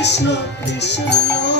Krishna Krishna.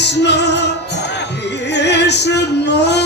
Krishna, Krishna.